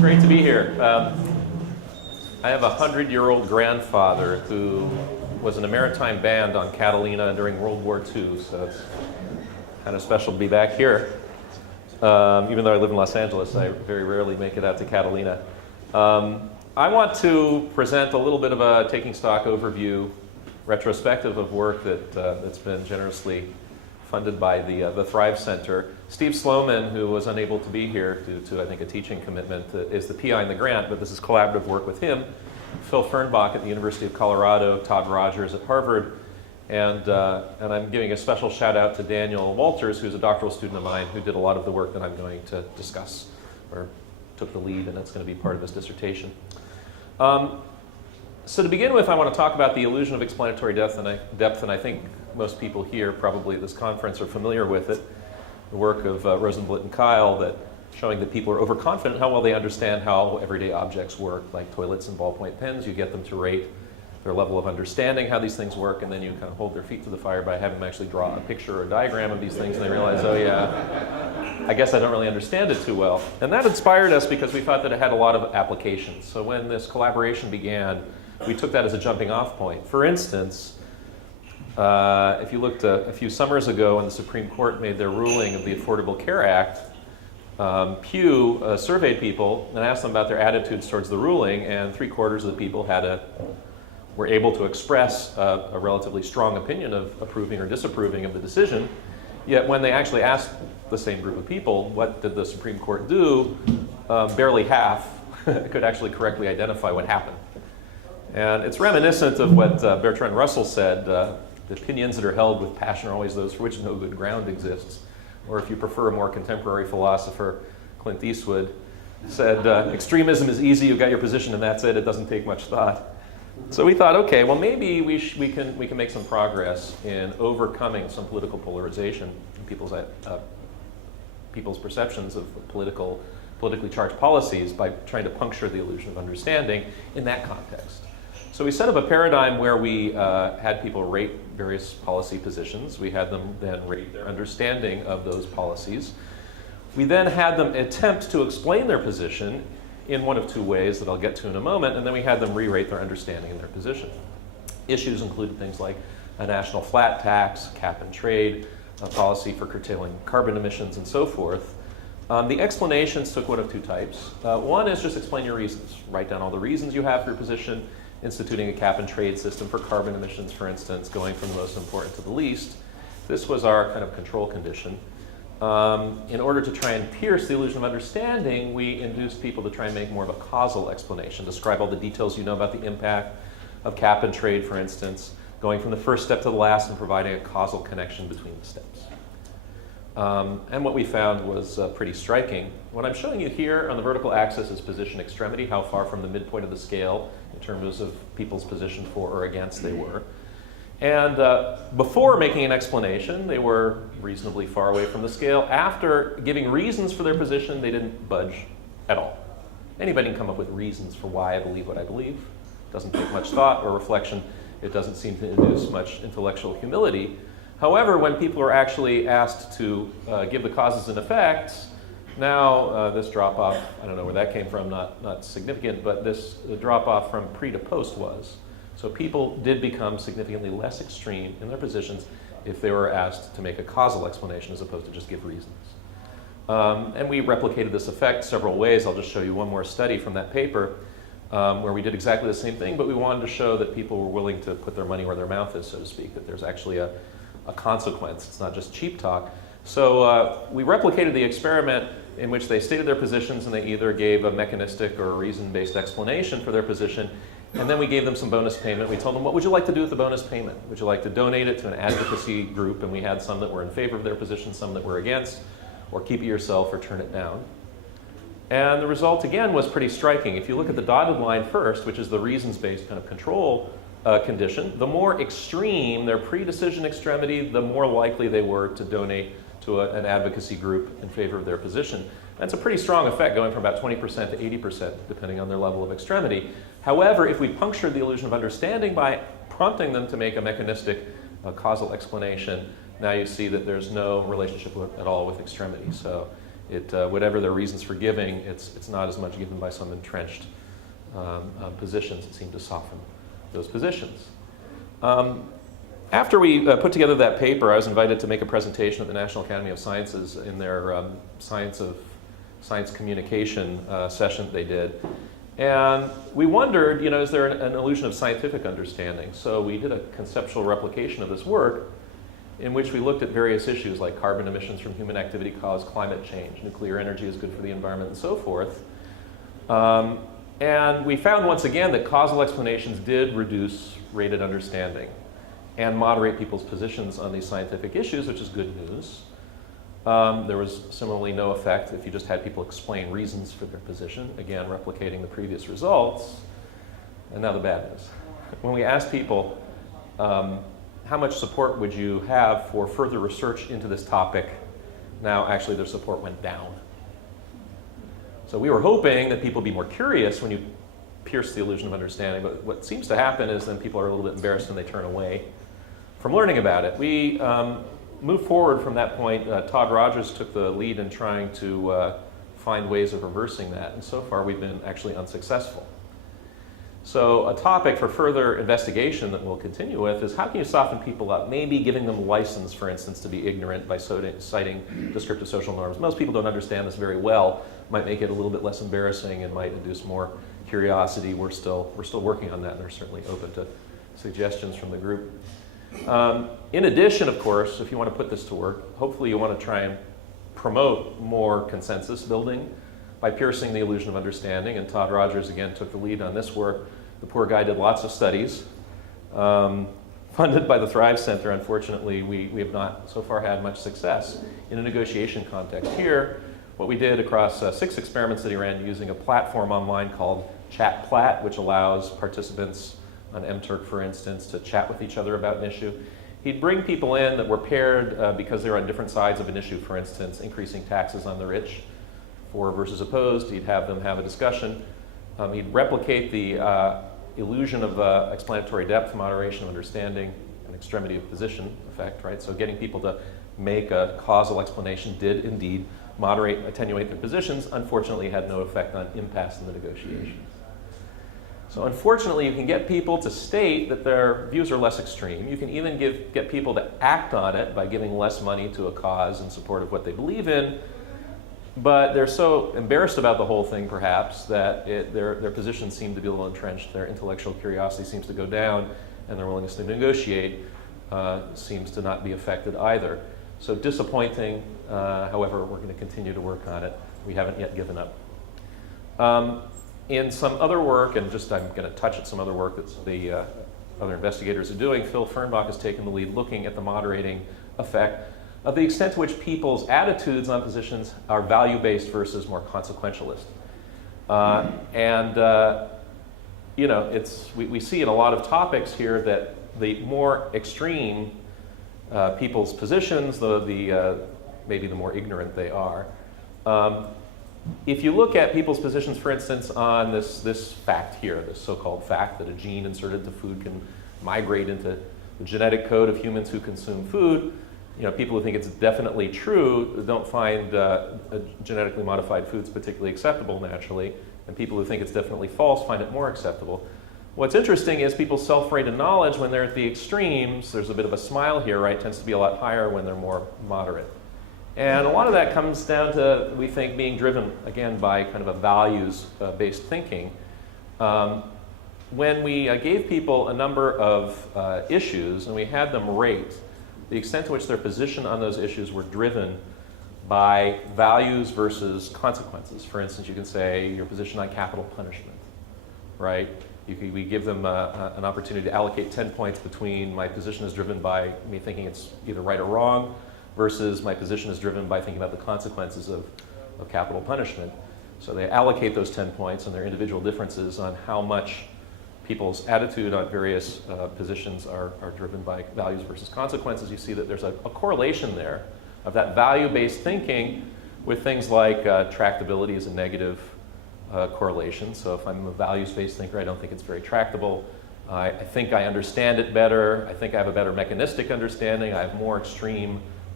great to be here. I have a 100-year-old grandfather who was in a maritime band on Catalina during World War II, so it's kind of special to be back here. Even though I live in Los Angeles, I very rarely make it out to Catalina. I want to present a little bit of a taking stock overview, retrospective of work that's been generously funded by the Thrive Center. Steve Sloman, who was unable to be here due to, I think, a teaching commitment, is the PI in the grant, but this is collaborative work with him. Phil Fernbach at the University of Colorado, Todd Rogers at Harvard, and I'm giving a special shout out to Daniel Walters, who's a doctoral student of mine, who did a lot of the work that I'm going to discuss, or took the lead, and that's going to be part of this dissertation. So to begin with, I want to talk about the illusion of explanatory depth, and I think most people here, probably at this conference, are familiar with it. The work of Rosenblit and Kyle, that showing that people are overconfident how well they understand how everyday objects work, like toilets and ballpoint pens. You get them to rate their level of understanding how these things work, and then you kind of hold their feet to the fire by having them actually draw a picture or a diagram of these things, and they realize, oh yeah, I guess I don't really understand it too well. And that inspired us because we thought that it had a lot of applications. So when this collaboration began, we took that as a jumping off point. For instance, if you looked a few summers ago when the Supreme Court made their ruling of the Affordable Care Act, Pew surveyed people and asked them about their attitudes towards the ruling, and 3/4 of the people were able to express a relatively strong opinion of approving or disapproving of the decision. Yet when they actually asked the same group of people, what did the Supreme Court do, barely half could actually correctly identify what happened. And it's reminiscent of what Bertrand Russell said, the opinions that are held with passion are always those for which no good ground exists. Or if you prefer a more contemporary philosopher, Clint Eastwood said, extremism is easy, you've got your position and that's it, it doesn't take much thought. So we thought, okay, well maybe we can make some progress in overcoming some political polarization in people's perceptions of politically charged policies by trying to puncture the illusion of understanding in that context. So we set up a paradigm where we had people rate various policy positions. We had them then rate their understanding of those policies. We then had them attempt to explain their position in one of two ways that I'll get to in a moment, and then we had them re-rate their understanding and their position. Issues included things like a national flat tax, cap and trade, a policy for curtailing carbon emissions, and so forth. The explanations took one of two types. One is just explain your reasons. Write down all the reasons you have for your position, instituting a cap and trade system for carbon emissions, for instance, going from the most important to the least. This was our kind of control condition. In order to try and pierce the illusion of understanding, we induced people to try and make more of a causal explanation, describe all the details you know about the impact of cap and trade, for instance, going from the first step to the last and providing a causal connection between the steps. And what we found was pretty striking. What I'm showing you here on the vertical axis is position extremity, how far from the midpoint of the scale in terms of people's position for or against they were. And before making an explanation, they were reasonably far away from the scale. After giving reasons for their position, they didn't budge at all. Anybody can come up with reasons for why I believe what I believe. It doesn't take much thought or reflection. It doesn't seem to induce much intellectual humility. However, when people are actually asked to give the causes and effects, now this drop-off, I don't know where that came from, not significant, but the drop-off from pre to post was. So people did become significantly less extreme in their positions if they were asked to make a causal explanation as opposed to just give reasons. And we replicated this effect several ways. I'll just show you one more study from that paper where we did exactly the same thing, but we wanted to show that people were willing to put their money where their mouth is, so to speak, that there's actually a consequence. It's not just cheap talk. So we replicated the experiment in which they stated their positions and they either gave a mechanistic or a reason-based explanation for their position, and then we gave them some bonus payment. We told them, what would you like to do with the bonus payment? Would you like to donate it to an advocacy group? And we had some that were in favor of their position, some that were against, or keep it yourself or turn it down. And the result, again, was pretty striking. If you look at the dotted line first, which is the reasons-based kind of control condition, the more extreme their pre-decision extremity, the more likely they were to donate to an advocacy group in favor of their position. That's a pretty strong effect, going from about 20% to 80%, depending on their level of extremity. However, if we punctured the illusion of understanding by prompting them to make a mechanistic causal explanation, now you see that there's no relationship at all with extremity. So Whatever their reasons for giving, it's not as much given by some entrenched positions. It seemed to soften those positions. After we put together that paper, I was invited to make a presentation at the National Academy of Sciences in their science communication session they did. And we wondered, is there an illusion of scientific understanding? So we did a conceptual replication of this work in which we looked at various issues like carbon emissions from human activity cause climate change, nuclear energy is good for the environment, and so forth. And we found once again that causal explanations did reduce rated understanding and moderate people's positions on these scientific issues, which is good news. There was similarly no effect if you just had people explain reasons for their position, again, replicating the previous results. And now the bad news. When we asked people, how much support would you have for further research into this topic, now actually their support went down. So we were hoping that people would be more curious when you pierce the illusion of understanding, but what seems to happen is then people are a little bit embarrassed and they turn away from learning about it. We moved forward from that point. Todd Rogers took the lead in trying to find ways of reversing that, and so far we've been actually unsuccessful. So a topic for further investigation that we'll continue with is how can you soften people up? Maybe giving them license, for instance, to be ignorant by citing descriptive social norms. Most people don't understand this very well. Might make it a little bit less embarrassing and might induce more curiosity. We're still working on that, and they're certainly open to suggestions from the group. In addition, of course, if you want to put this to work, hopefully you want to try and promote more consensus building by piercing the illusion of understanding, and Todd Rogers again took the lead on this work. The poor guy did lots of studies, funded by the Thrive Center. Unfortunately, we have not so far had much success in a negotiation context. Here, what we did across 6 experiments that he ran using a platform online called ChatPlat, which allows participants on MTurk, for instance, to chat with each other about an issue. He'd bring people in that were paired because they're on different sides of an issue, for instance, increasing taxes on the rich, for versus opposed. He'd have them have a discussion. He'd replicate the illusion of explanatory depth, moderation of understanding, and extremity of position effect, right? So getting people to make a causal explanation did indeed moderate, attenuate their positions. Unfortunately, it had no effect on impasse in the negotiations. So unfortunately, you can get people to state that their views are less extreme. You can even get people to act on it by giving less money to a cause in support of what they believe in. But they're so embarrassed about the whole thing, perhaps, that their positions seem to be a little entrenched. Their intellectual curiosity seems to go down, and their willingness to negotiate seems to not be affected either. So disappointing. However, we're going to continue to work on it. We haven't yet given up. In some other work, and I'm going to touch at some other work that the other investigators are doing, Phil Fernbach has taken the lead looking at the moderating effect of the extent to which people's attitudes on positions are value-based versus more consequentialist. We see in a lot of topics here that the more extreme people's positions, maybe the more ignorant they are. If you look at people's positions, for instance, on this fact here, this so-called fact that a gene inserted into food can migrate into the genetic code of humans who consume food, people who think it's definitely true don't find genetically modified foods particularly acceptable naturally, and people who think it's definitely false find it more acceptable. What's interesting is people's self-rated knowledge, when they're at the extremes, there's a bit of a smile here, right, tends to be a lot higher when they're more moderate. And a lot of that comes down to, we think, being driven, again, by kind of a values-based thinking. When we gave people a number of issues and we had them rate the extent to which their position on those issues were driven by values versus consequences. For instance, you can say your position on capital punishment, right? We give them an opportunity to allocate 10 points between my position is driven by me thinking it's either right or wrong versus my position is driven by thinking about the consequences of capital punishment. So they allocate those 10 points and their individual differences on how much people's attitude on various positions are driven by values versus consequences. You see that there's a correlation there of that value-based thinking with things like tractability is a negative correlation. So if I'm a values-based thinker, I don't think it's very tractable. I think I understand it better. I think I have a better mechanistic understanding. I have more extreme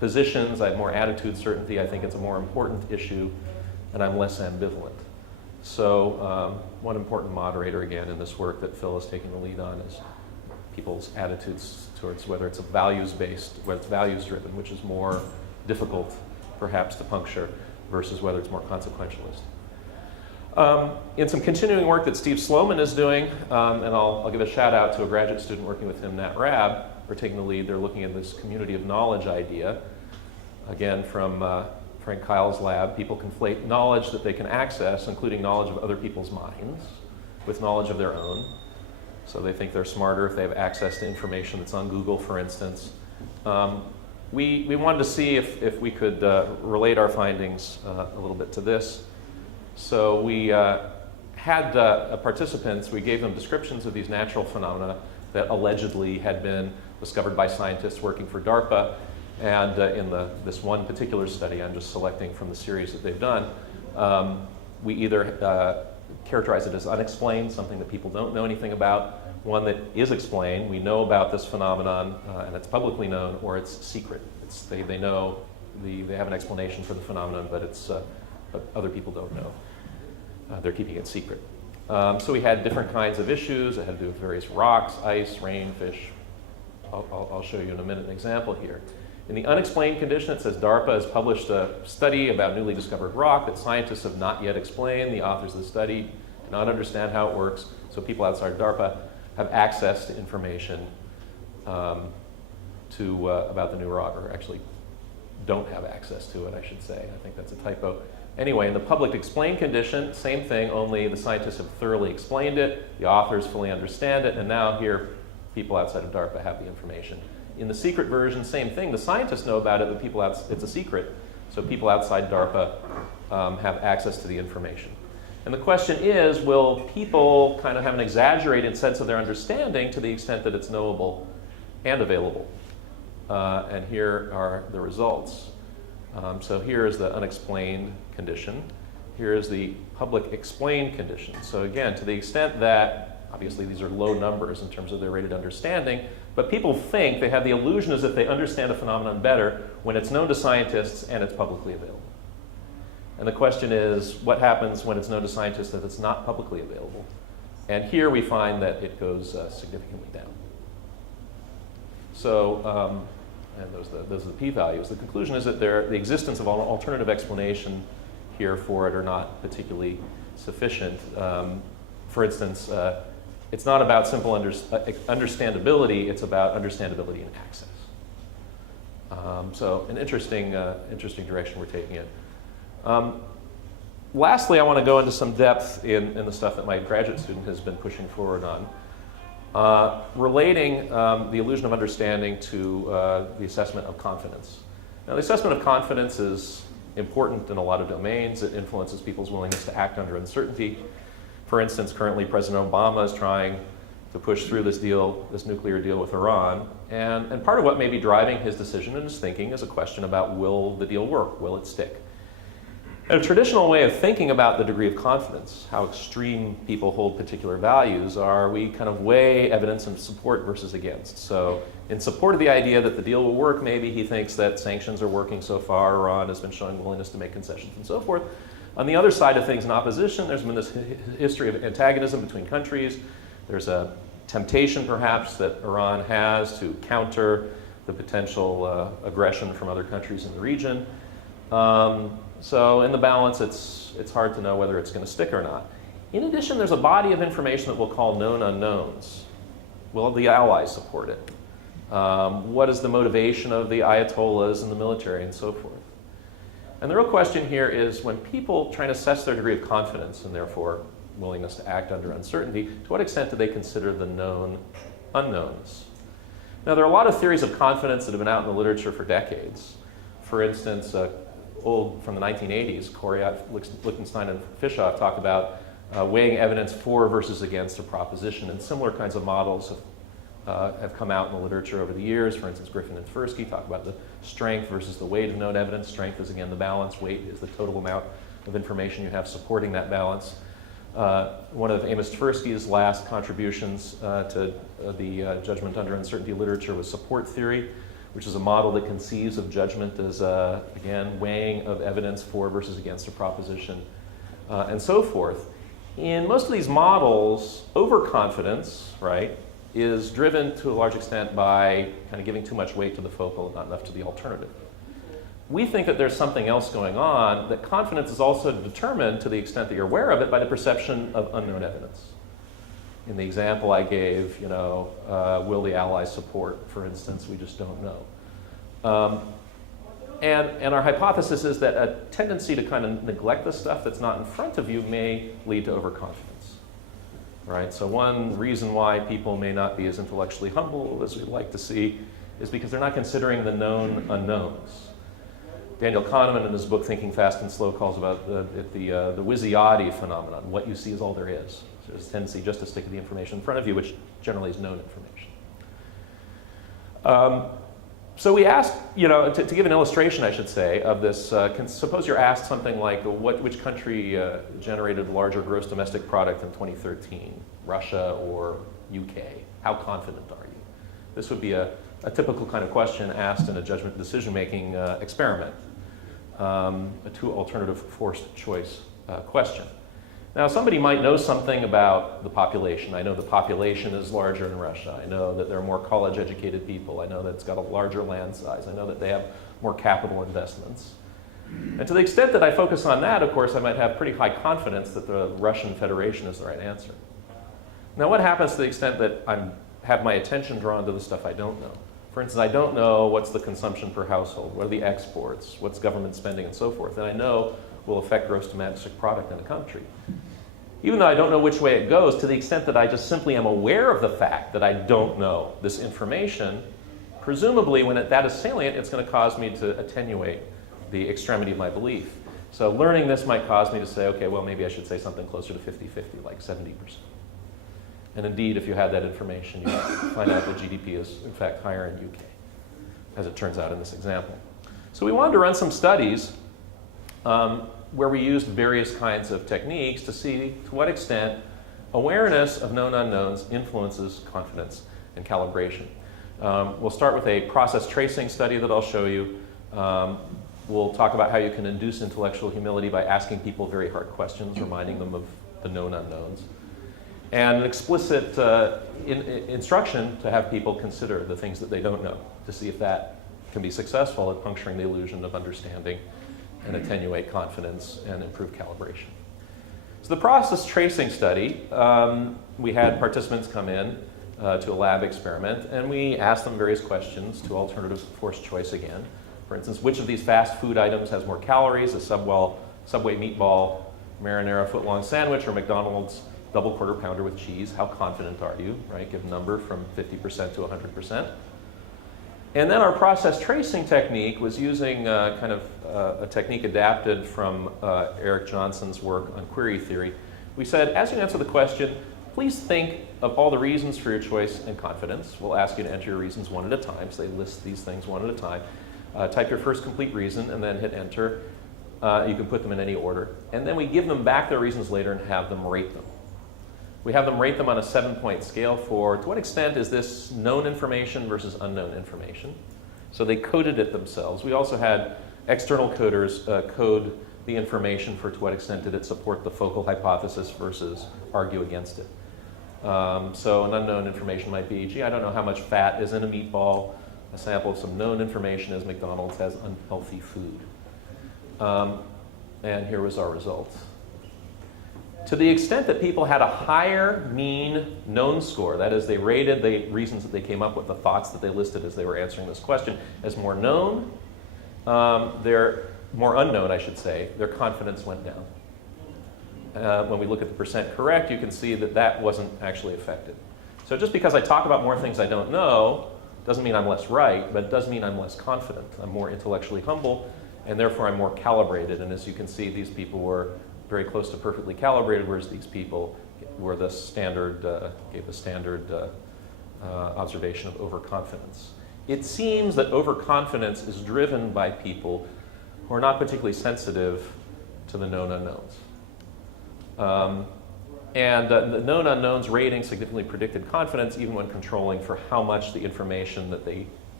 positions, I have more attitude certainty, I think it's a more important issue, and I'm less ambivalent. So one important moderator, again, in this work that Phil is taking the lead on is people's attitudes towards whether it's a values-based, whether it's values-driven, which is more difficult, perhaps, to puncture, versus whether it's more consequentialist. In some continuing work that Steve Sloman is doing, and I'll give a shout out to a graduate student working with him, Nat Rabb, we're taking the lead. They're looking at this community of knowledge idea. Again, from Frank Kyle's lab, people conflate knowledge that they can access, including knowledge of other people's minds, with knowledge of their own. So they think they're smarter if they have access to information that's on Google, for instance. We wanted to see if we could relate our findings a little bit to this. So we had participants, we gave them descriptions of these natural phenomena that allegedly had been discovered by scientists working for DARPA. And in this one particular study, I'm just selecting from the series that they've done, we either characterize it as unexplained, something that people don't know anything about, one that is explained, we know about this phenomenon and it's publicly known, or it's secret. They know, they have an explanation for the phenomenon, but but other people don't know. They're keeping it secret. So we had different kinds of issues that had to do with various rocks, ice, rain, fish. I'll show you in a minute an example here. In the unexplained condition, it says DARPA has published a study about newly discovered rock that scientists have not yet explained. The authors of the study cannot understand how it works, so people outside DARPA have access to information about the new rock, or actually don't have access to it, I should say. I think that's a typo. Anyway, in the public explained condition, same thing, only the scientists have thoroughly explained it, the authors fully understand it, and now here, people outside of DARPA have the information. In the secret version, same thing. The scientists know about it, but it's a secret, so people outside DARPA have access to the information. And the question is, will people kind of have an exaggerated sense of their understanding to the extent that it's knowable and available? And here are the results. So here is the unexplained condition. Here is the public explained condition. So again, to the extent that, obviously these are low numbers in terms of their rated understanding, but people think, they have the illusion as if they understand a phenomenon better when it's known to scientists and it's publicly available. And the question is, what happens when it's known to scientists that it's not publicly available? And here we find that it goes significantly down. So, and those are the p-values. The conclusion is that the existence of an alternative explanation here for it are not particularly sufficient. For instance, it's not about simple understandability, it's about understandability and access. So an interesting direction we're taking it. Lastly, I want to go into some depth in the stuff that my graduate student has been pushing forward on, relating the illusion of understanding to the assessment of confidence. Now, the assessment of confidence is important in a lot of domains. It influences people's willingness to act under uncertainty. For instance, currently President Obama is trying to push through this nuclear deal with Iran. And part of what may be driving his decision and his thinking is a question about, will the deal work? Will it stick? And a traditional way of thinking about the degree of confidence, how extreme people hold particular values, are we kind of weigh evidence and support versus against. So in support of the idea that the deal will work, maybe he thinks that sanctions are working so far, Iran has been showing willingness to make concessions and so forth. On the other side of things, in opposition, there's been this history of antagonism between countries. There's a temptation, perhaps, that Iran has to counter the potential aggression from other countries in the region. So in the balance, it's hard to know whether it's going to stick or not. In addition, there's a body of information that we'll call known unknowns. Will the allies support it? What is the motivation of the ayatollahs and the military and so forth? And the real question here is, when people try to assess their degree of confidence and therefore willingness to act under uncertainty, to what extent do they consider the known unknowns? Now, there are a lot of theories of confidence that have been out in the literature for decades. For instance, from the 1980s, Correlated, Lichtenstein, and Fischoff talk about weighing evidence for versus against a proposition, and similar kinds of models have come out in the literature over the years. For instance, Griffin and Tversky talk about the strength versus the weight of known evidence. Strength is, again, the balance. Weight is the total amount of information you have supporting that balance. One of Amos Tversky's last contributions to the judgment under uncertainty literature was support theory, which is a model that conceives of judgment as, again, weighing of evidence for versus against a proposition, and so forth. In most of these models, overconfidence, right, is driven to a large extent by kind of giving too much weight to the focal and not enough to the alternative. We think that there's something else going on, that confidence is also determined, to the extent that you're aware of it, by the perception of unknown evidence. In the example I gave, will the Allies support, for instance, we just don't know. And our hypothesis is that a tendency to kind of neglect the stuff that's not in front of you may lead to overconfidence, right? So one reason why people may not be as intellectually humble as we'd like to see is because they're not considering the known unknowns. Daniel Kahneman, in his book Thinking Fast and Slow, calls about the Wiziati phenomenon. What you see is all there is. So there's a tendency just to stick to the information in front of you, which generally is known information. So we asked, to give an illustration, I should say, of this, suppose you're asked something like, which country generated larger gross domestic product in 2013, Russia or UK? How confident are you? This would be a typical kind of question asked in a judgment decision-making experiment, a two alternative forced choice question. Now, somebody might know something about the population. I know the population is larger in Russia. I know that there are more college-educated people. I know that it's got a larger land size. I know that they have more capital investments. And to the extent that I focus on that, of course, I might have pretty high confidence that the Russian Federation is the right answer. Now, what happens to the extent that I have my attention drawn to the stuff I don't know? For instance, I don't know what's the consumption per household, what are the exports, what's government spending, and so forth. And I know will affect gross domestic product in a country. Even though I don't know which way it goes, to the extent that I just simply am aware of the fact that I don't know this information, presumably when that is salient, it's going to cause me to attenuate the extremity of my belief. So learning this might cause me to say, okay, well, maybe I should say something closer to 50-50, like 70%. And indeed, if you had that information, you might find out that GDP is, in fact, higher in UK, as it turns out in this example. So we wanted to run some studies where we used various kinds of techniques to see to what extent awareness of known unknowns influences confidence and calibration. We'll start with a process tracing study that I'll show you. We'll talk about how you can induce intellectual humility by asking people very hard questions, reminding them of the known unknowns. And an explicit instruction to have people consider the things that they don't know, to see if that can be successful at puncturing the illusion of understanding and attenuate confidence and improve calibration. So the process tracing study, we had participants come in to a lab experiment, and we asked them various questions to alternative forced choice again. For instance, which of these fast food items has more calories, a Subway meatball marinara footlong sandwich or McDonald's double quarter pounder with cheese? How confident are you, right? Give a number from 50% to 100%. And then our process tracing technique was using kind of a technique adapted from Eric Johnson's work on query theory. We said, as you answer the question, please think of all the reasons for your choice and confidence. We'll ask you to enter your reasons one at a time, so they list these things one at a time. Type your first complete reason and then hit enter. You can put them in any order. And then we give them back their reasons later and have them rate them. We have them rate them on a 7-point scale for, to what extent is this known information versus unknown information? So they coded it themselves. We also had external coders code the information for to what extent did it support the focal hypothesis versus argue against it. So an unknown information might be, gee, I don't know how much fat is in a meatball. A sample of some known information is McDonald's has unhealthy food. And here was our result. To the extent that people had a higher mean known score, that is, they rated the reasons that they came up with, the thoughts that they listed as they were answering this question, as more known, more unknown, I should say, their confidence went down. When we look at the percent correct, you can see that that wasn't actually affected. So just because I talk about more things I don't know doesn't mean I'm less right, but it does mean I'm less confident. I'm more intellectually humble, and therefore I'm more calibrated. And as you can see, these people were very close to perfectly calibrated, whereas these people were the standard, gave the standard observation of overconfidence. It seems that overconfidence is driven by people who are not particularly sensitive to the known unknowns. The known unknowns rating significantly predicted confidence even when controlling for how much the information that they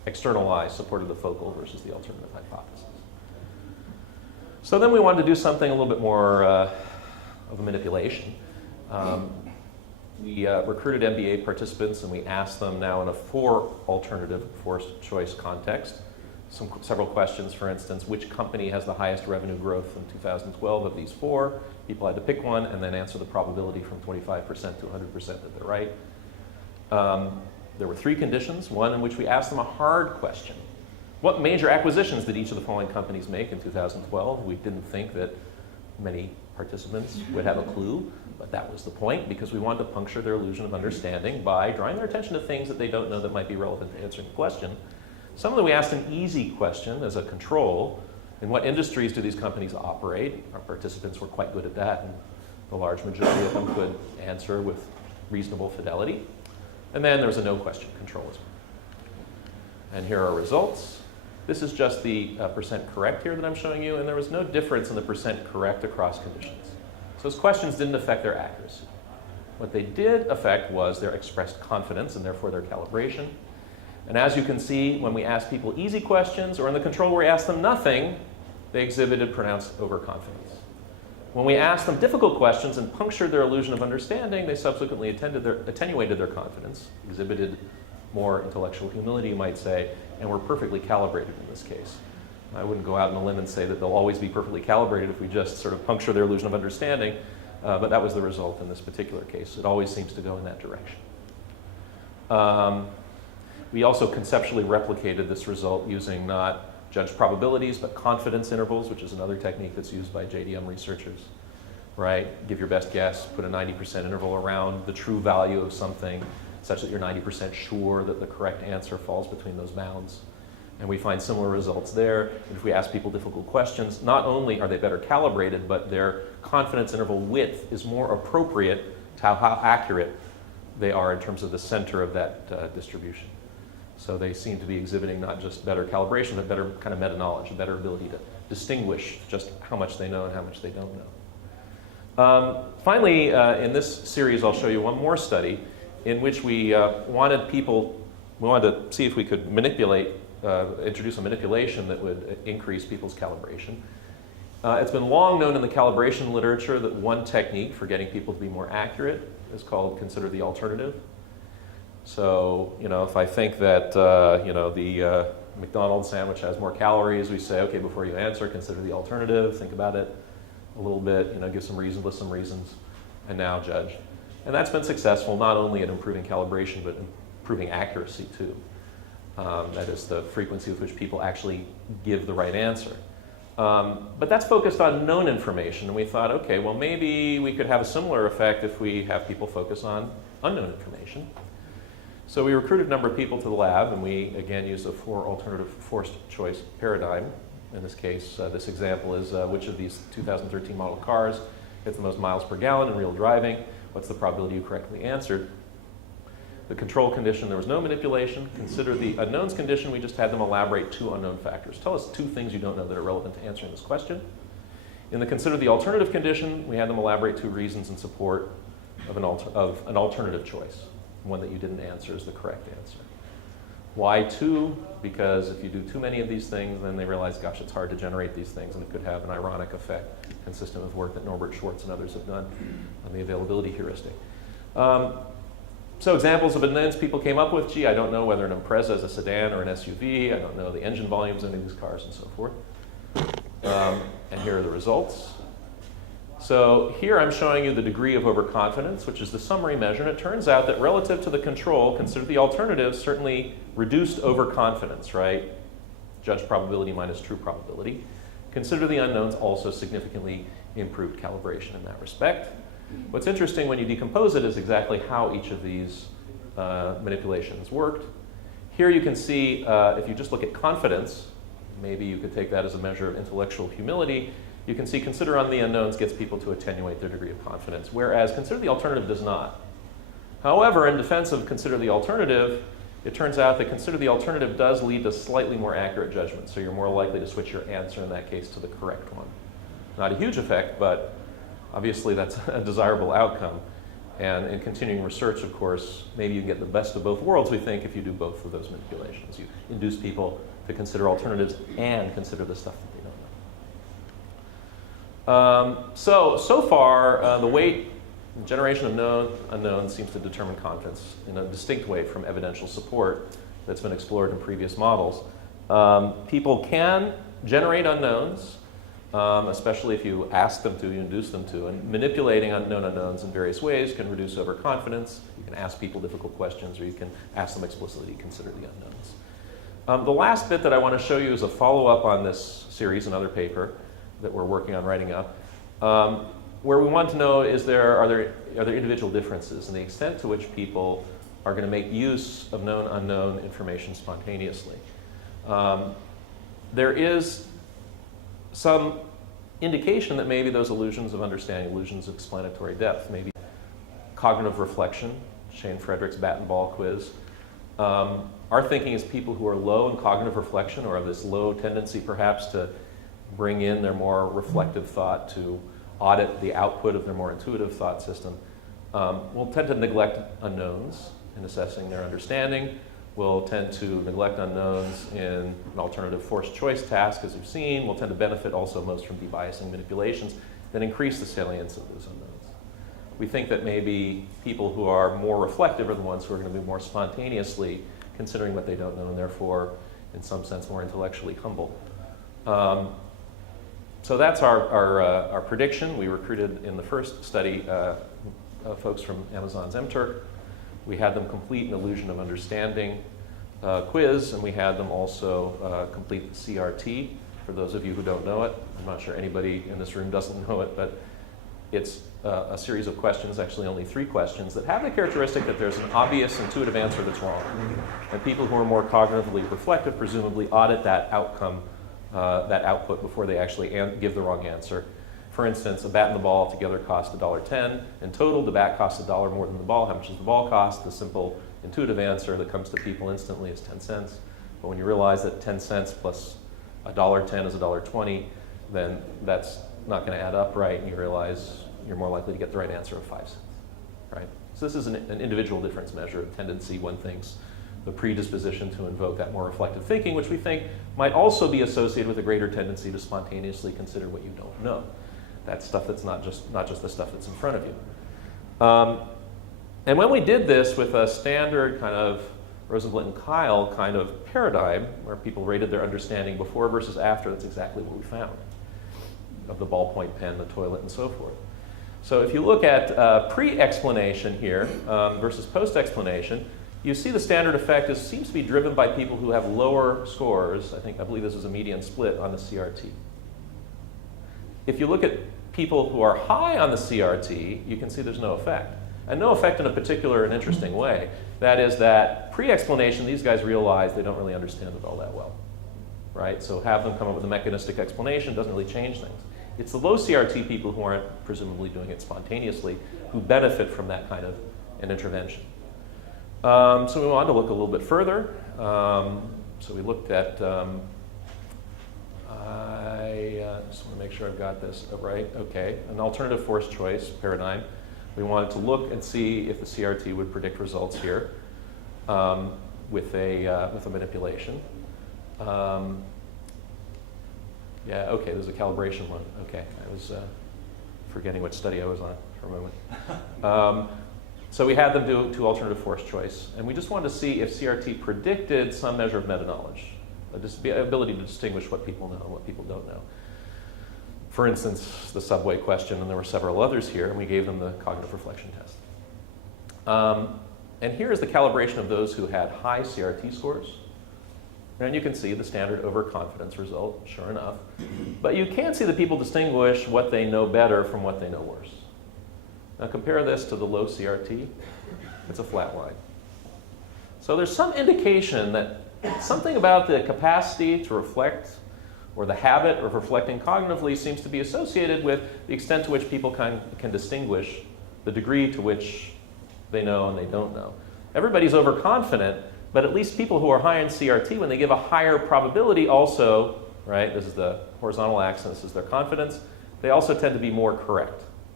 external eye supported the focal versus the alternative hypothesis. So then we wanted to do something a little bit more of a manipulation. We recruited MBA participants and we asked them now in a 4 alternative forced choice context. Several questions, for instance, which company has the highest revenue growth in 2012 of these 4? People had to pick one and then answer the probability from 25% to 100% that they're right. There were 3 conditions. One in which we asked them a hard question. What major acquisitions did each of the following companies make in 2012? We didn't think that many participants would have a clue, but that was the point because we wanted to puncture their illusion of understanding by drawing their attention to things that they don't know that might be relevant to answering the question. Some of them we asked an easy question as a control. In what industries do these companies operate? Our participants were quite good at that, and the large majority of them could answer with reasonable fidelity. And then there was a no question control as well. And here are our results. This is just the percent correct here that I'm showing you, and there was no difference in the percent correct across conditions. So those questions didn't affect their accuracy. What they did affect was their expressed confidence and therefore their calibration. And as you can see, when we asked people easy questions, or in the control where we asked them nothing, they exhibited pronounced overconfidence. When we asked them difficult questions and punctured their illusion of understanding, they subsequently attenuated their confidence, exhibited more intellectual humility, you might say, and were perfectly calibrated in this case. I wouldn't go out on a limb and say that they'll always be perfectly calibrated if we just sort of puncture their illusion of understanding, but that was the result in this particular case. It always seems to go in that direction. We also conceptually replicated this result using not judged probabilities, but confidence intervals, which is another technique that's used by JDM researchers, right? Give your best guess, put a 90% interval around the true value of something such that you're 90% sure that the correct answer falls between those bounds. And we find similar results there. And if we ask people difficult questions, not only are they better calibrated, but their confidence interval width is more appropriate to how accurate they are in terms of the center of that distribution. So they seem to be exhibiting not just better calibration, but better kind of meta-knowledge, a better ability to distinguish just how much they know and how much they don't know. Finally, in this series, I'll show you one more study in which we wanted to see if we could introduce a manipulation that would increase people's calibration. It's been long known in the calibration literature that one technique for getting people to be more accurate is called consider the alternative. So, if I think that, the McDonald's sandwich has more calories, we say, okay, before you answer, consider the alternative, think about it a little bit, give some reasons, list some reasons, and now judge. And that's been successful not only at improving calibration, but improving accuracy too. That is the frequency with which people actually give the right answer. But that's focused on known information, and we thought, okay, well, maybe we could have a similar effect if we have people focus on unknown information. So we recruited a number of people to the lab, and we, again, used a 4 alternative forced choice paradigm. In this case, this example is which of these 2013 model cars gets the most miles per gallon in real driving? What's the probability you correctly answered? The control condition, there was no manipulation. Consider the unknowns condition, we just had them elaborate 2 unknown factors. Tell us 2 things you don't know that are relevant to answering this question. In the consider the alternative condition, we had them elaborate 2 reasons in support of an alternative choice. One that you didn't answer is the correct answer. Why 2? Because if you do too many of these things, then they realize, gosh, it's hard to generate these things, and it could have an ironic effect consistent with work that Norbert Schwartz and others have done on the availability heuristic. So examples of unknowns people came up with, I don't know whether an Impreza is a sedan or an SUV, I don't know the engine volumes of any of these cars and so forth. And here are the results. So here I'm showing you the degree of overconfidence, which is the summary measure, and it turns out that relative to the control, consider the alternative certainly reduced overconfidence, right? Judged probability minus true probability. Consider the unknowns also significantly improved calibration in that respect. What's interesting when you decompose it is exactly how each of these manipulations worked. Here you can see, if you just look at confidence, maybe you could take that as a measure of intellectual humility. You can see consider on the unknowns gets people to attenuate their degree of confidence, whereas consider the alternative does not. However, in defense of consider the alternative, it turns out that consider the alternative does lead to slightly more accurate judgment, so you're more likely to switch your answer in that case to the correct one. Not a huge effect, but obviously that's a desirable outcome. And in continuing research, of course, maybe you can get the best of both worlds, we think, if you do both of those manipulations. You induce people to consider alternatives and consider the stuff that they don't know. So far, the weight generation of known unknowns seems to determine confidence in a distinct way from evidential support that's been explored in previous models. People can generate unknowns, especially if you ask them to, you induce them to. And manipulating known unknowns in various ways can reduce overconfidence. You can ask people difficult questions, or you can ask them explicitly to consider the unknowns. The last bit that I want to show you is a follow-up on this series, another paper that we're working on writing up, where we want to know are there individual differences in the extent to which people are going to make use of known unknown information spontaneously. There is some indication that maybe those illusions of understanding, illusions of explanatory depth, maybe cognitive reflection, Shane Frederick's bat and ball quiz. Our thinking is people who are low in cognitive reflection, or have this low tendency perhaps to bring in their more reflective thought, to audit the output of their more intuitive thought system, will tend to neglect unknowns in assessing their understanding, will tend to neglect unknowns in an alternative forced choice task, as we've seen, will tend to benefit also most from debiasing manipulations that increase the salience of those unknowns. We think that maybe people who are more reflective are the ones who are going to be more spontaneously considering what they don't know, and therefore, in some sense, more intellectually humble. So that's our prediction. We recruited in the first study folks from Amazon's MTurk. We had them complete an illusion of understanding quiz, and we had them also complete the CRT. For those of you who don't know it, I'm not sure anybody in this room doesn't know it, but it's a series of questions, actually only 3 questions, that have the characteristic that there's an obvious intuitive answer that's wrong. And people who are more cognitively reflective presumably audit that outcome, that output, before they actually give the wrong answer. For instance, a bat and the ball together cost $1.10. In total, the bat costs $1 more than the ball. How much does the ball cost? The simple intuitive answer that comes to people instantly is 10 cents. But when you realize that 10 cents plus $1.10 is $1.20, then that's not going to add up right, and you realize you're more likely to get the right answer of 5 cents. Right? So this is an individual difference measure of tendency, one thinks, the predisposition to invoke that more reflective thinking, which we think might also be associated with a greater tendency to spontaneously consider what you don't know. That's stuff that's not just the stuff that's in front of you. And when we did this with a standard kind of Rosenblatt and Kyle kind of paradigm, where people rated their understanding before versus after, that's exactly what we found, of the ballpoint pen, the toilet, and so forth. So if you look at pre-explanation here versus post-explanation, you see the standard effect seems to be driven by people who have lower scores. I believe this is a median split on the CRT. If you look at people who are high on the CRT, you can see there's no effect. And no effect in a particular and interesting way. That is that pre-explanation, these guys realize they don't really understand it all that well. Right? So have them come up with a mechanistic explanation doesn't really change things. It's the low CRT people who aren't presumably doing it spontaneously who benefit from that kind of an intervention. So we wanted to look a little bit further. So we looked at, I just want to make sure I've got this right. Okay, an alternative forced choice paradigm. We wanted to look and see if the CRT would predict results here with a manipulation. Yeah, okay, there's a calibration one. Okay, I was forgetting which study I was on for a moment. So we had them do alternative forced choice, and we just wanted to see if CRT predicted some measure of meta-knowledge, the ability to distinguish what people know and what people don't know. For instance, the subway question, and there were several others here, and we gave them the cognitive reflection test. And here is the calibration of those who had high CRT scores. And you can see the standard overconfidence result, sure enough. But you can't see that people distinguish what they know better from what they know worse. Now compare this to the low CRT. It's a flat line. So there's some indication that something about the capacity to reflect or the habit of reflecting cognitively seems to be associated with the extent to which people can distinguish the degree to which they know and they don't know. Everybody's overconfident, but at least people who are high in CRT, when they give a higher probability also, right, this is the horizontal axis, this is their confidence, they also tend to be more correct.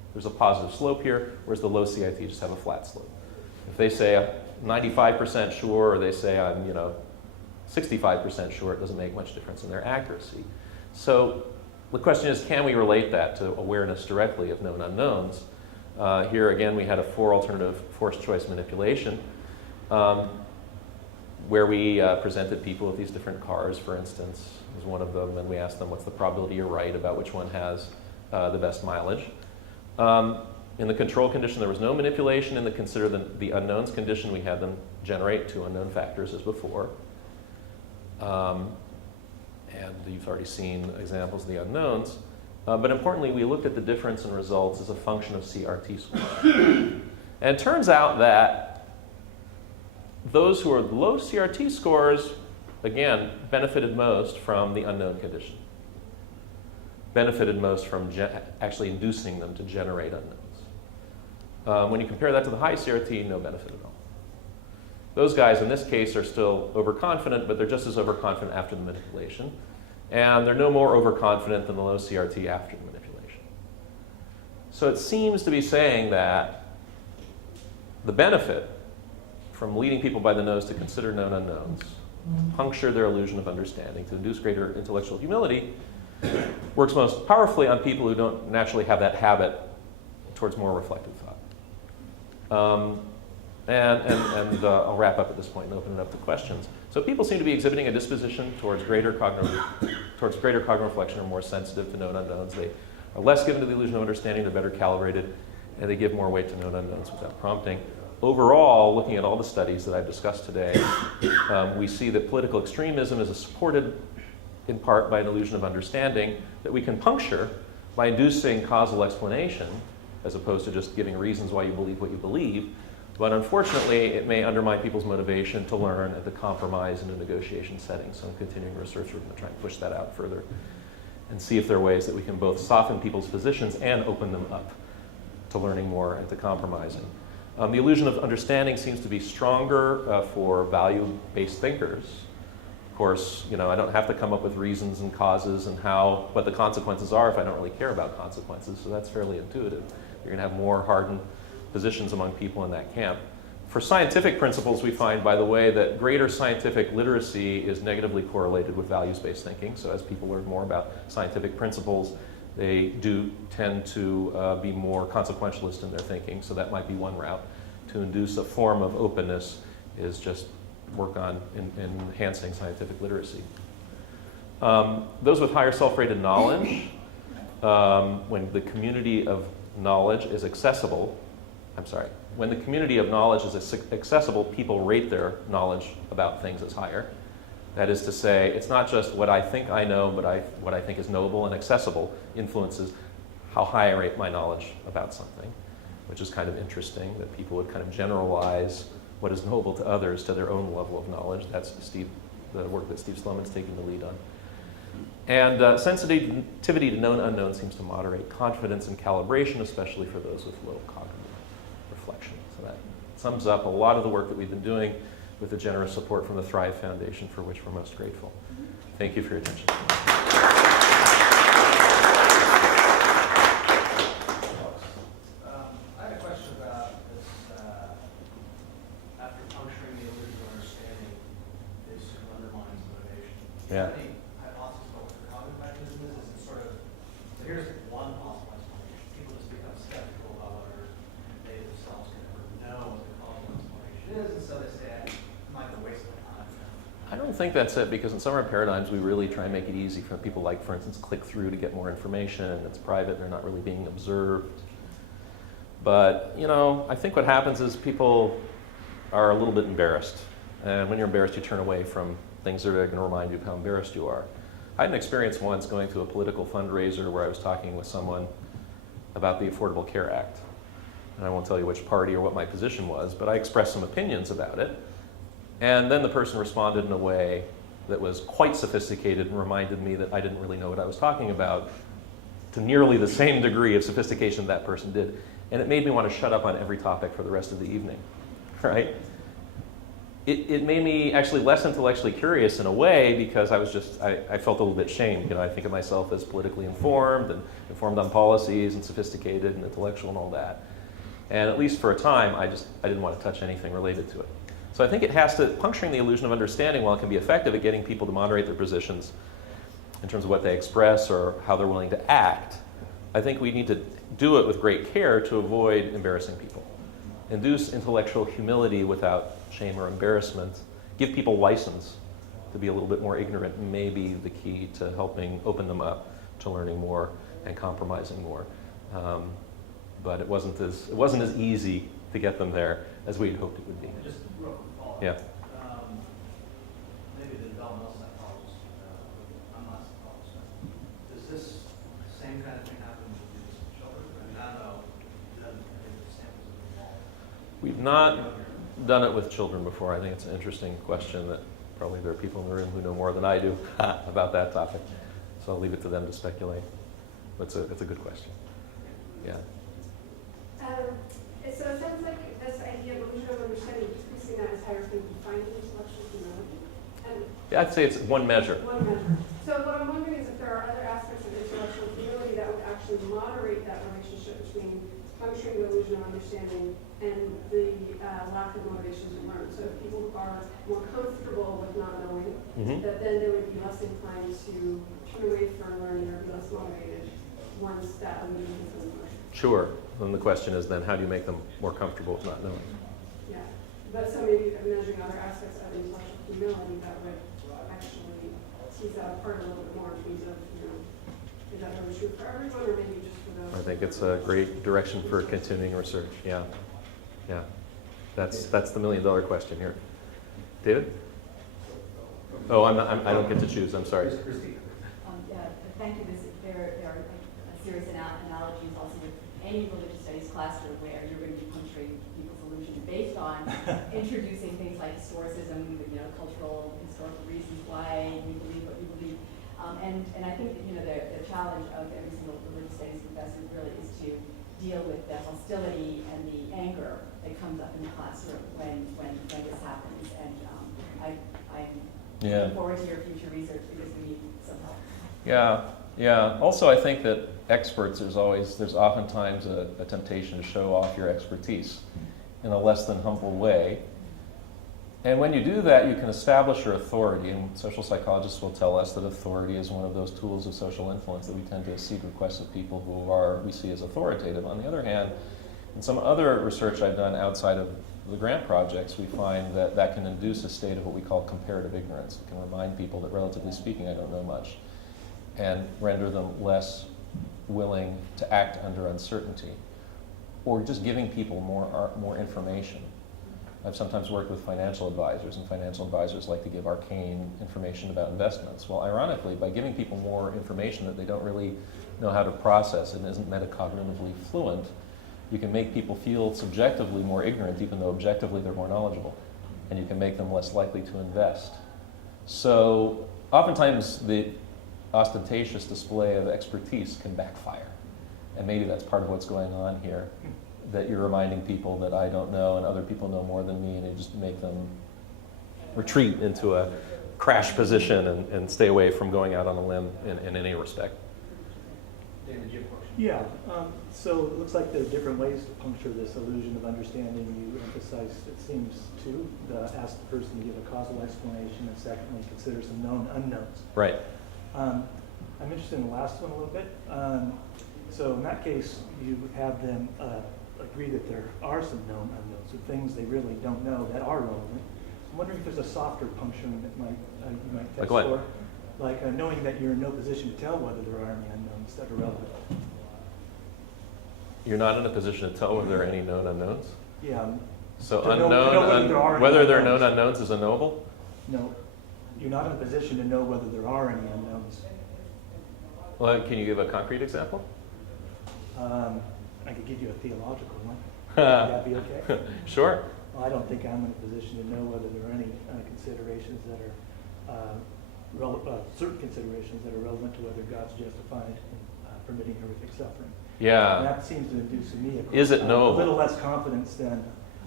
There's a positive slope here, whereas the low CIT just have a flat slope. If they say I'm 95% sure, or they say I'm 65% sure, it doesn't make much difference in their accuracy. So the question is, can we relate that to awareness directly of known unknowns? Here again, we had a 4-alternative forced choice manipulation, where we presented people with these different cars, for instance, was one of them, and we asked them what's the probability you're right about which one has the best mileage. In the control condition, there was no manipulation. In the consider the unknowns condition, we had them generate 2 unknown factors as before. And you've already seen examples of the unknowns. But importantly, we looked at the difference in results as a function of CRT score. And it turns out that those who are low CRT scores, again, benefited most from the unknown condition. Benefited most from actually inducing them to generate unknowns. When you compare that to the high CRT, no benefit at all. Those guys in this case are still overconfident, but they're just as overconfident after the manipulation. And they're no more overconfident than the low CRT after the manipulation. So it seems to be saying that the benefit from leading people by the nose to consider known unknowns, puncture their illusion of understanding, to induce greater intellectual humility, works most powerfully on people who don't naturally have that habit towards more reflective thought. I'll wrap up at this point and open it up to questions. So people seem to be exhibiting a disposition towards greater cognitive reflection, or more sensitive to known unknowns. They are less given to the illusion of understanding, they're better calibrated, and they give more weight to known unknowns without prompting. Overall, looking at all the studies that I've discussed today, we see that political extremism is supported in part by an illusion of understanding that we can puncture by inducing causal explanation, as opposed to just giving reasons why you believe what you believe. But unfortunately, it may undermine people's motivation to learn at the compromise in a negotiation setting. So in continuing research, we're going to try and push that out further and see if there are ways that we can both soften people's positions and open them up to learning more and to compromising. The illusion of understanding seems to be stronger for value-based thinkers. Of course, I don't have to come up with reasons and causes and what the consequences are if I don't really care about consequences. So that's fairly intuitive. You're going to have more hardened positions among people in that camp. For scientific principles, we find, by the way, that greater scientific literacy is negatively correlated with values-based thinking. So as people learn more about scientific principles, they do tend to be more consequentialist in their thinking. So that might be one route. To induce a form of openness is just work on enhancing scientific literacy. Those with higher self-rated knowledge, when the community of knowledge is accessible, when the community of knowledge is accessible, people rate their knowledge about things as higher. That is to say, it's not just what I think I know, but what I think is knowable and accessible influences how high I rate my knowledge about something, which is kind of interesting, that people would kind of generalize what is knowable to others to their own level of knowledge. That's the work that Steve Sloman's taking the lead on. And sensitivity to known unknown seems to moderate confidence and calibration, especially for those with low cognitive reflection. So that sums up a lot of the work that we've been doing with the generous support from the Thrive Foundation, for which we're most grateful. Thank you for your attention. Yeah. Any hypothesis about what the cognitive mechanism is? Is it sort of, so here's one possible explanation. People just become skeptical about whether they themselves can ever know what the causal explanation is, and so they say, I might have to waste my time. I don't think that's it, because in some of our paradigms, we really try and make it easy for people, like, for instance, click through to get more information, and it's private, they're not really being observed. But, I think what happens is people are a little bit embarrassed. And when you're embarrassed, you turn away from things that are going to remind you of how embarrassed you are. I had an experience once going to a political fundraiser where I was talking with someone about the Affordable Care Act. And I won't tell you which party or what my position was, but I expressed some opinions about it. And then the person responded in a way that was quite sophisticated and reminded me that I didn't really know what I was talking about, to nearly the same degree of sophistication that person did. And it made me want to shut up on every topic for the rest of the evening, right? it made me actually less intellectually curious in a way, because I felt a little bit shamed. I think of myself as politically informed and informed on policies and sophisticated and intellectual and all that. And at least for a time, I didn't want to touch anything related to it. So I think it has to, puncturing the illusion of understanding, while it can be effective at getting people to moderate their positions in terms of what they express or how they're willing to act, I think we need to do it with great care to avoid embarrassing people. Induce intellectual humility without shame or embarrassment. Give people license to be a little bit more ignorant may be the key to helping open them up to learning more and compromising more. But it wasn't as easy to get them there as we'd hoped it would be. Just real quick follow-up. Yeah. Maybe the developmental psychologist, I'm not a psychologist, but does this same kind of thing happen with these children? I mean, I don't know, I think the samples have been involved. We've not done it with children before. I think it's an interesting question that probably there are people in the room who know more than I do about that topic. So I'll leave it to them to speculate. But it's a good question. Yeah. So it sounds like this idea of illusion of understanding, decreasing that is higher than defining intellectual humility. And Yeah, I'd say it's one measure. one measure. So what I'm wondering is if there are other aspects of intellectual humility that would actually moderate that relationship between puncturing the illusion of understanding and the lack of motivation to learn. So if people are more comfortable with not knowing, that then they would be less inclined to turn away from learning or be less motivated once that illusion has been pushed. Sure. Then the question is then how do you make them more comfortable with not knowing? Yeah. But so maybe measuring other aspects of intellectual humility that would actually tease that apart a little bit more in terms of, is that really true for everyone or maybe just for those? I think it's a great direction for continuing research. Yeah. Yeah. That's the $1 million question here. David? Oh, I don't get to choose. I'm sorry. Yeah, thank you. There are a series of analogies also with any religious studies classroom where you're going to be puncturing people's illusion based on introducing things like historicism, cultural, historical reasons why you believe what you believe. And I think that, the challenge of every single religious studies professor really is to deal with the hostility and the anger that comes up in the classroom when this happens. And I'm looking forward to your future research because we need some help. Yeah. Also, I think that experts, there's oftentimes a temptation to show off your expertise in a less than humble way. And when you do that, you can establish your authority. And social psychologists will tell us that authority is one of those tools of social influence that we tend to accede requests of people who we see as authoritative. On the other hand, in some other research I've done outside of the grant projects, we find that can induce a state of what we call comparative ignorance. It can remind people that, relatively speaking, I don't know much, and render them less willing to act under uncertainty, or just giving people more information. I've sometimes worked with financial advisors, and financial advisors like to give arcane information about investments. Well, ironically, by giving people more information that they don't really know how to process and isn't metacognitively fluent, you can make people feel subjectively more ignorant, even though objectively they're more knowledgeable, and you can make them less likely to invest. So oftentimes the ostentatious display of expertise can backfire, and maybe that's part of what's going on here, that you're reminding people that I don't know and other people know more than me, and you just make them retreat into a crash position and stay away from going out on a limb in any respect. David, do you have a question? Yeah, so it looks like there are different ways to puncture this illusion of understanding. You emphasize, it seems, ask the person to give a causal explanation, and secondly, consider some known unknowns. Right. I'm interested in the last one a little bit. So in that case, you have them agree that there are some known unknowns, so things they really don't know that are relevant. I'm wondering if there's a softer puncturing that you might test Like what? for. Like knowing that you're in no position to tell whether there are any unknowns that are relevant. You're not in a position to tell whether there are any known unknowns? Yeah. So To know whether there are known unknowns is unknowable? No, you're not in a position to know whether there are any unknowns. Well, can you give a concrete example? I could give you a theological one. Would that be okay? Sure. Well, I don't think I'm in a position to know whether there are any considerations that are certain considerations that are relevant to whether God's justified in permitting horrific suffering. And Yeah. that seems to induce in me Is it knowable? a little less confidence than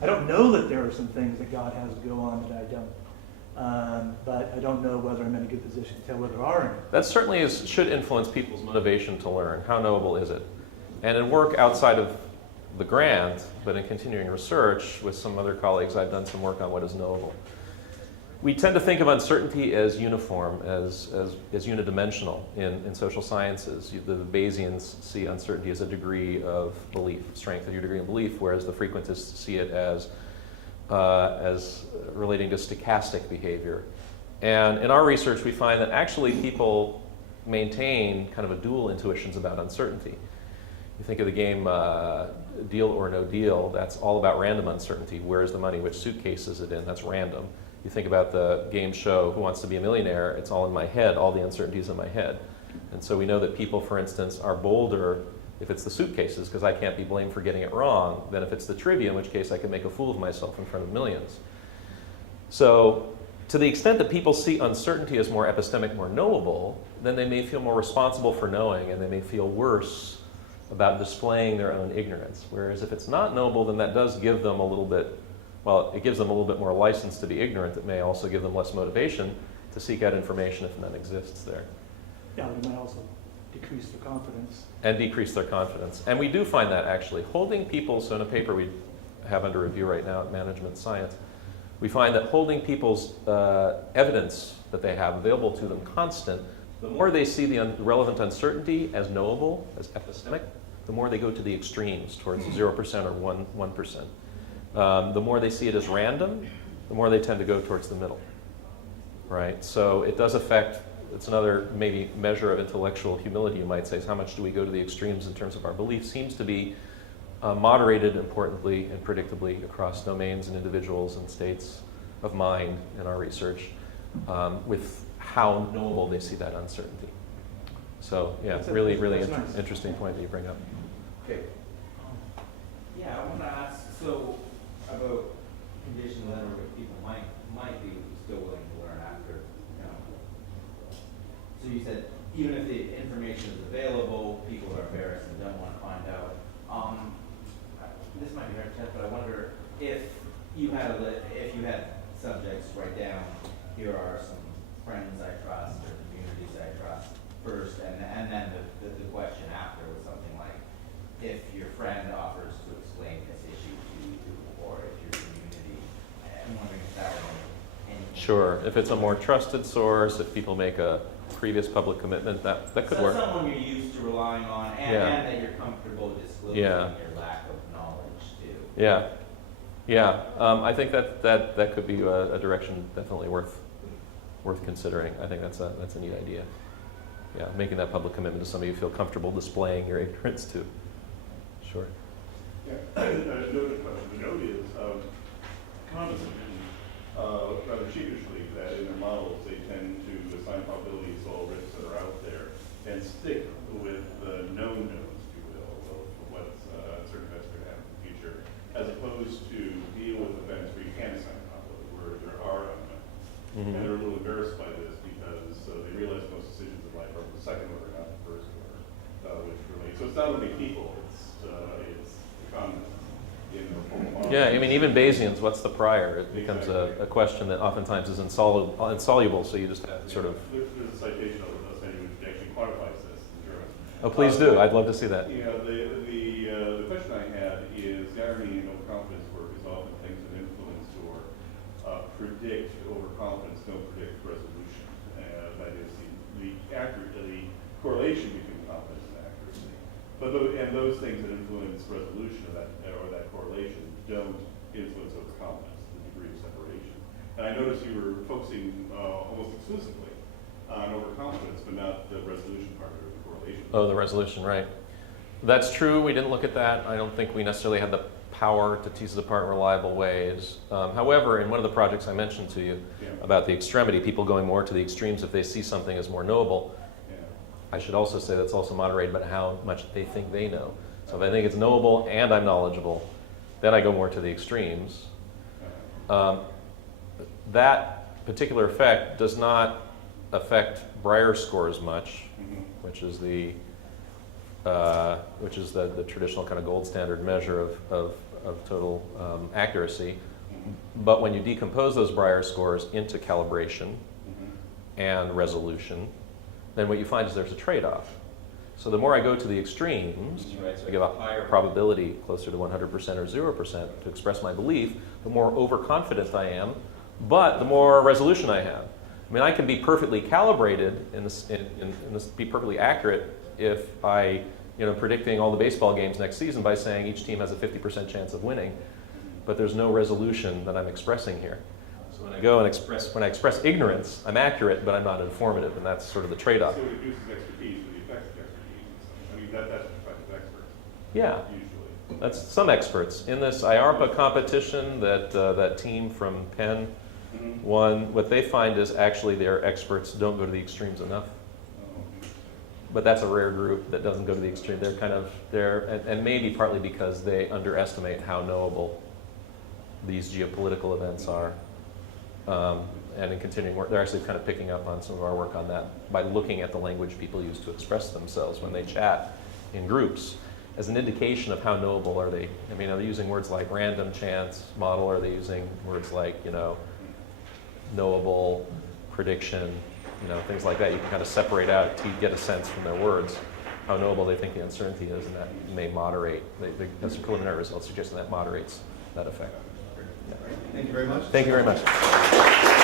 I don't know that there are some things that God has go on that I don't. But I don't know whether I'm in a good position to tell whether there are any. That certainly should influence people's motivation to learn. How knowable is it? And in work outside of the grant, but in continuing research with some other colleagues, I've done some work on what is knowable. We tend to think of uncertainty as uniform, as unidimensional in social sciences. The Bayesians see uncertainty as a degree of belief, strength of your degree of belief, whereas the frequentists see it as relating to stochastic behavior. And in our research, we find that actually people maintain kind of a dual intuitions about uncertainty. You think of the game Deal or No Deal, that's all about random uncertainty. Where is the money? Which suitcase is it in? That's random. You think about the game show Who Wants to Be a Millionaire, it's all in my head, all the uncertainties in my head. And so we know that people, for instance, are bolder if it's the suitcases, because I can't be blamed for getting it wrong, than if it's the trivia, in which case I can make a fool of myself in front of millions. So to the extent that people see uncertainty as more epistemic, more knowable, then they may feel more responsible for knowing, and they may feel worse about displaying their own ignorance. Whereas if it's not knowable, then that does give them a little bit, well, it gives them a little bit more license to be ignorant. It may also give them less motivation to seek out information if none exists there. Yeah, but it might also decrease their confidence. And decrease their confidence. And we do find that actually. Holding people, so in a paper we have under review right now at Management Science, we find that holding people's evidence that they have available to them constant, the more they see the relevant uncertainty as knowable, as epistemic, the more they go to the extremes, towards 0% or 1%. The more they see it as random, the more they tend to go towards the middle, right? So it does affect, it's another maybe measure of intellectual humility, you might say, is how much do we go to the extremes in terms of our belief seems to be moderated, importantly and predictably, across domains and individuals and states of mind in our research, with how knowable they see that uncertainty. So yeah, really nice. interesting point that you bring up. Okay. Yeah, I want to ask, so about conditions under which people might be still willing to learn after, you know. So you said even if the information is available, people are embarrassed and don't want to find out. This might be hard to test, but I wonder if you had subjects write down, here are some friends I trust or communities I trust first, and then the question after was something like, if your friend offers to explain this issue to you, or if your community, I'm wondering if that would make any. Sure, if it's a more trusted source, if people make a previous public commitment, that could work. Someone you're used to relying on, and that you're comfortable disclosing your lack of knowledge to. Yeah. I think that could be a direction definitely worth considering. I think that's a neat idea. Yeah, making that public commitment to somebody you feel comfortable displaying your ignorance to. Sure. Yeah, another question to note is comments rather sheepishly that in their models they tend to assign probabilities to all risks that are out there and stick with the known knowns, if you will, of what certain events are going to happen in the future, as opposed to deal with events where you can assign a probability, where there are unknowns. Mm-hmm. And they're a little embarrassed by this because they realize most decisions in life are the second order, not the first order, which relates. So it's not only people, it's economists in the formal model. Yeah, I mean, even Bayesians, what's the prior? It becomes a question that oftentimes is insoluble, so you just have to sort of. There's a citation of us anyway which actually quantifies this in German. Oh, please do. I'd love to see that. You know, the question I had is the irony in overconfidence work is often things that influence or predict overconfidence don't predict resolution. That is the correlation between confidence and accuracy. But those things that influence resolution or that correlation don't influence overconfidence, the degree of separation. And I noticed you were focusing almost exclusively on overconfidence, but not the resolution part of the correlation. Oh, the resolution, right. That's true. We didn't look at that. I don't think we necessarily had the power to tease it apart in reliable ways. However, in one of the projects I mentioned to you about the extremity, people going more to the extremes if they see something as more knowable, I should also say that's also moderated by how much they think they know. So if I think it's knowable and I'm knowledgeable, then I go more to the extremes. That particular effect does not affect Breyer scores much, which is the traditional kind of gold standard measure of total accuracy. But when you decompose those Breyer scores into calibration and resolution, then what you find is there's a trade-off. So the more I go to the extremes, right, so I give a higher probability, closer to 100% or 0%, to express my belief, the more overconfident I am, but the more resolution I have. I mean, I can be perfectly calibrated in this, be perfectly accurate if I, predicting all the baseball games next season by saying each team has a 50% chance of winning, but there's no resolution that I'm expressing here. So when I go and express ignorance, I'm accurate, but I'm not informative, and that's sort of the trade-off. So it reduces expertise with the effects of expertise. I mean, that's the effect of experts. Yeah. Usually. That's some experts. In this IARPA competition that team from Penn won, what they find is actually their experts don't go to the extremes enough. But that's a rare group that doesn't go to the extreme. And maybe partly because they underestimate how knowable these geopolitical events are. And in continuing work, they're actually kind of picking up on some of our work on that by looking at the language people use to express themselves when they chat in groups as an indication of how knowable are they. I mean, are they using words like random, chance, model? Are they using words like, knowable, prediction, things like that? You can kind of separate out to get a sense from their words how knowable they think the uncertainty is, and that may moderate. As preliminary results suggest that moderates that effect. Yeah. Thank you very much. Thank you very much.